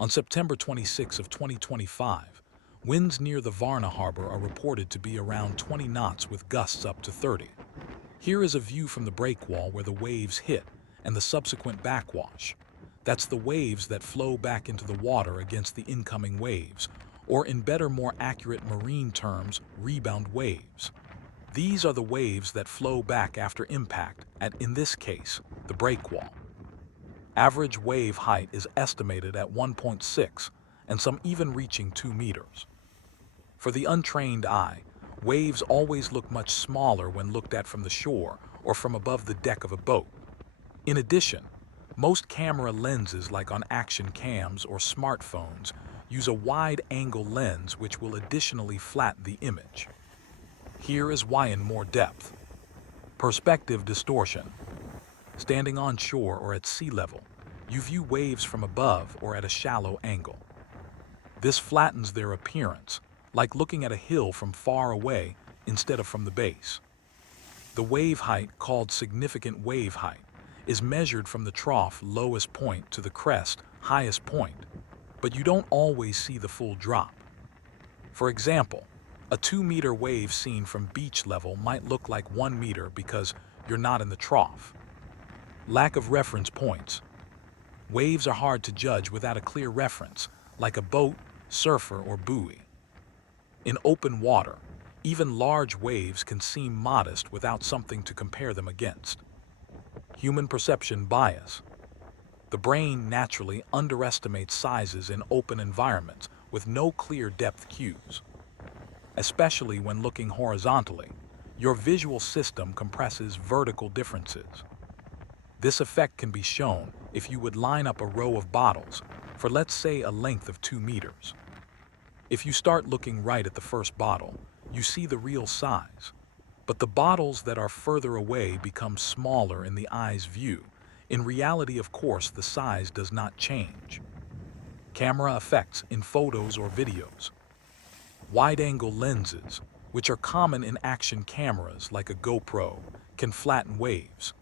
On September 26 of 2025, winds near the Varna Harbor are reported to be around 20 knots with gusts up to 30. Here is a view from the breakwall where the waves hit and the subsequent backwash. That's the waves that flow back into the water against the incoming waves, or in better, more accurate marine terms, rebound waves. These are the waves that flow back after impact at, in this case, the breakwall. Average wave height is estimated at 1.6, and some even reaching 2 meters. For the untrained eye, waves always look much smaller when looked at from the shore or from above the deck of a boat. In addition, most camera lenses, like on action cams or smartphones, use a wide-angle lens which will additionally flatten the image. Here is why in more depth. Perspective distortion. Standing on shore or at sea level, you view waves from above or at a shallow angle. This flattens their appearance, like looking at a hill from far away instead of from the base. The wave height, called significant wave height, is measured from the trough lowest point to the crest highest point, but you don't always see the full drop. For example, a 2-meter wave seen from beach level might look like 1 meter because you're not in the trough. Lack of reference points. Waves are hard to judge without a clear reference, like a boat, surfer, or buoy. In open water, even large waves can seem modest without something to compare them against. Human perception bias. The brain naturally underestimates sizes in open environments with no clear depth cues. Especially when looking horizontally, your visual system compresses vertical differences. This effect can be shown if you would line up a row of bottles for, let's say, a length of 2 meters. If you start looking right at the first bottle, you see the real size. But the bottles that are further away become smaller in the eye's view. In reality, of course, the size does not change. Camera effects in photos or videos. Wide-angle lenses, which are common in action cameras like a GoPro, can flatten waves.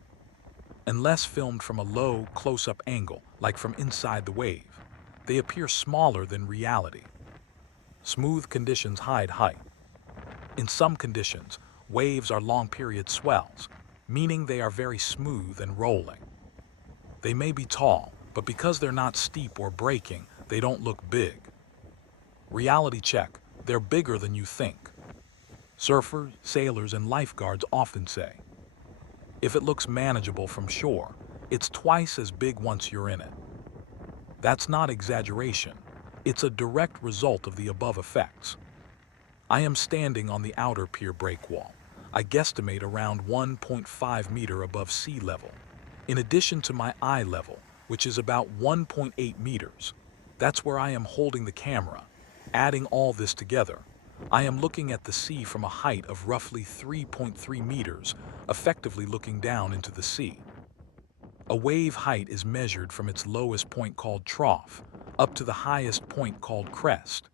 Unless filmed from a low, close-up angle, like from inside the wave, they appear smaller than reality. Smooth conditions hide height. In some conditions, waves are long-period swells, meaning they are very smooth and rolling. They may be tall, but because they're not steep or breaking, they don't look big. Reality check, they're bigger than you think. Surfers, sailors, and lifeguards often say, if it looks manageable from shore, it's twice as big once you're in it. That's not exaggeration. It's a direct result of the above effects. I am standing on the outer pier breakwall. I guesstimate around 1.5 meter above sea level, in addition to my eye level, which is about 1.8 meters. That's where I am holding the camera. Adding all this together, I am looking at the sea from a height of roughly 3.3 meters, effectively looking down into the sea. A wave height is measured from its lowest point, called trough, up to the highest point, called crest.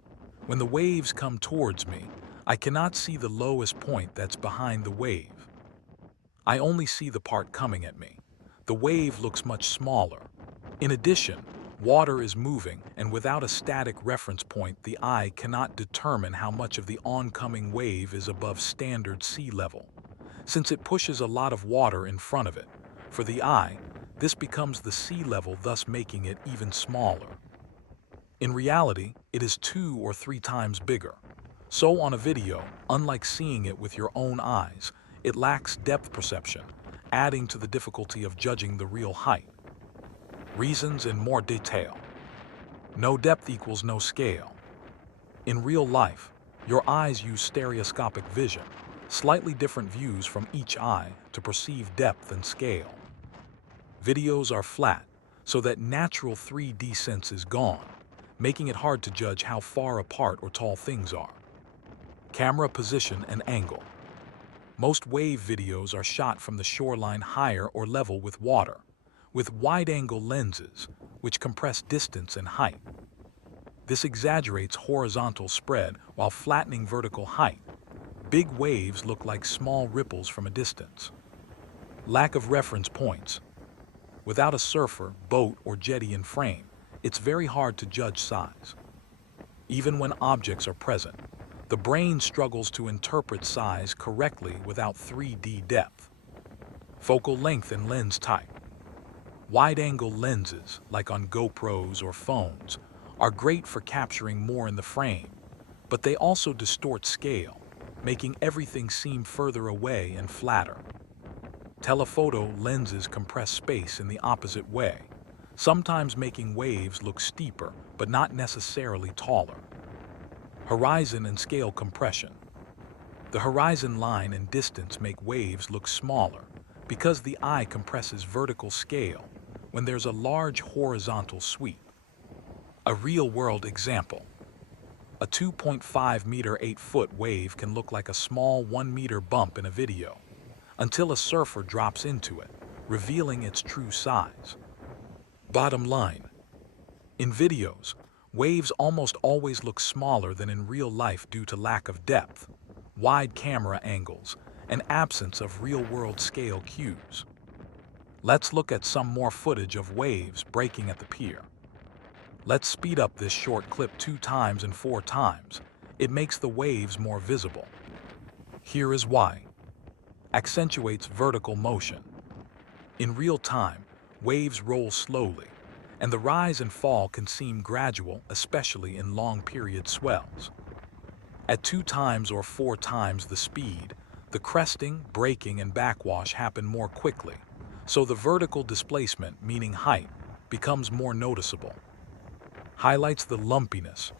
When the waves come towards me, I cannot see the lowest point that's behind the wave. I only see the part coming at me. The wave looks much smaller. In addition, water is moving, and without a static reference point, the eye cannot determine how much of the oncoming wave is above standard sea level, since it pushes a lot of water in front of it. For the eye, this becomes the sea level, thus making it even smaller. In reality, it is 2 or 3 times bigger. So on a video, unlike seeing it with your own eyes, it lacks depth perception, adding to the difficulty of judging the real height. Reasons in more detail. No depth equals no scale. In real life, your eyes use stereoscopic vision, slightly different views from each eye, to perceive depth and scale. Videos are flat, so that natural 3D sense is gone, making it hard to judge how far apart or tall things are. Camera position and angle. Most wave videos are shot from the shoreline higher or level with water, with wide-angle lenses, which compress distance and height. This exaggerates horizontal spread while flattening vertical height. Big waves look like small ripples from a distance. Lack of reference points. Without a surfer, boat, or jetty in frame, it's very hard to judge size. Even when objects are present, the brain struggles to interpret size correctly without 3D depth. Focal length and lens type. Wide-angle lenses, like on GoPros or phones, are great for capturing more in the frame, but they also distort scale, making everything seem further away and flatter. Telephoto lenses compress space in the opposite way, sometimes making waves look steeper but not necessarily taller. Horizon and scale compression. The horizon line and distance make waves look smaller because the eye compresses vertical scale when there's a large horizontal sweep. A real-world example. A 2.5 meter 8-foot wave can look like a small 1 meter bump in a video, until a surfer drops into it, revealing its true size. Bottom line. In videos, waves almost always look smaller than in real life due to lack of depth, wide camera angles, and absence of real-world scale cues. Let's look at some more footage of waves breaking at the pier. Let's speed up this short clip 2 times and 4 times. It makes the waves more visible. Here is why. Accentuates vertical motion. In real time, waves roll slowly, and the rise and fall can seem gradual, especially in long-period swells. At 2 times or 4 times the speed, the cresting, breaking, and backwash happen more quickly, so the vertical displacement, meaning height, becomes more noticeable. Highlights the lumpiness.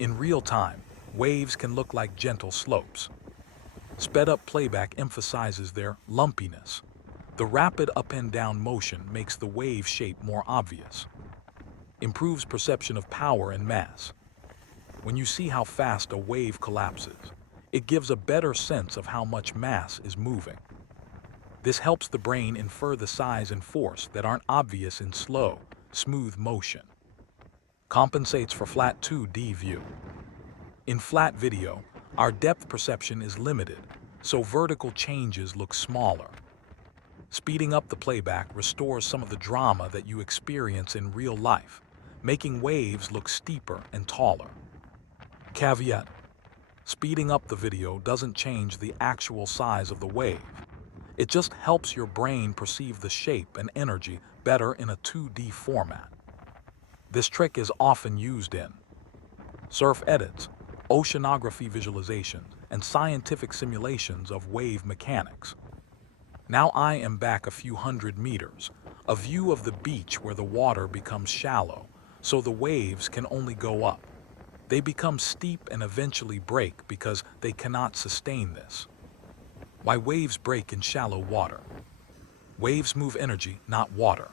In real time, waves can look like gentle slopes. Sped-up playback emphasizes their lumpiness. The rapid up and down motion makes the wave shape more obvious. Improves perception of power and mass. When you see how fast a wave collapses, it gives a better sense of how much mass is moving. This helps the brain infer the size and force that aren't obvious in slow, smooth motion. Compensates for flat 2D view. In flat video, our depth perception is limited, so vertical changes look smaller. Speeding up the playback restores some of the drama that you experience in real life, making waves look steeper and taller. Caveat: speeding up the video doesn't change the actual size of the wave. It just helps your brain perceive the shape and energy better in a 2D format. This trick is often used in surf edits, oceanography visualizations, and scientific simulations of wave mechanics. Now I am back a few hundred meters, a view of the beach where the water becomes shallow, so the waves can only go up. They become steep and eventually break because they cannot sustain this. Why waves break in shallow water? Waves move energy, not water.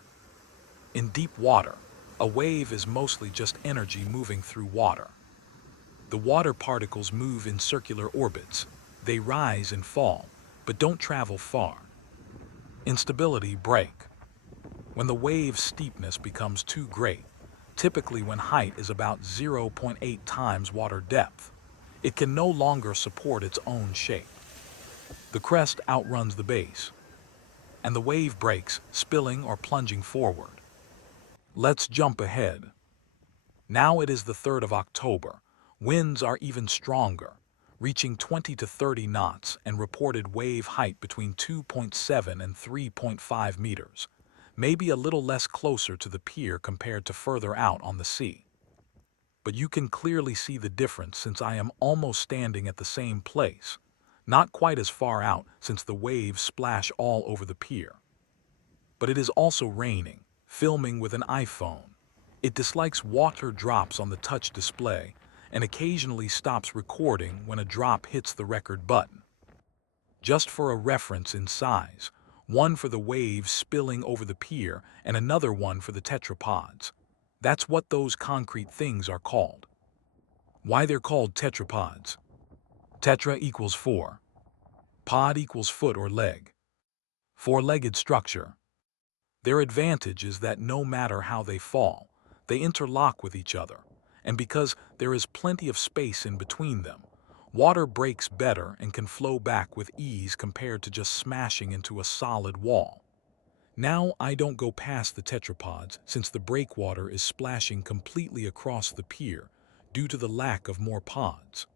In deep water, a wave is mostly just energy moving through water. The water particles move in circular orbits. They rise and fall, but don't travel far. Instability break. When the wave's steepness becomes too great, typically when height is about 0.8 times water depth, it can no longer support its own shape. The crest outruns the base, and the wave breaks, spilling or plunging forward. Let's jump ahead. Now it is the 3rd of October. Winds are even stronger, reaching 20 to 30 knots and reported wave height between 2.7 and 3.5 meters, maybe a little less closer to the pier compared to further out on the sea. But you can clearly see the difference since I am almost standing at the same place, not quite as far out since the waves splash all over the pier. But it is also raining, filming with an iPhone. It dislikes water drops on the touch display and occasionally stops recording when a drop hits the record button. Just for a reference in size, one for the waves spilling over the pier and another one for the tetrapods. That's what those concrete things are called. Why they're called tetrapods? Tetra equals 4. Pod equals foot or leg. 4-legged structure. Their advantage is that no matter how they fall, they interlock with each other, and because there is plenty of space in between them, water breaks better and can flow back with ease compared to just smashing into a solid wall. Now I don't go past the tetrapods since the breakwater is splashing completely across the pier due to the lack of more pods.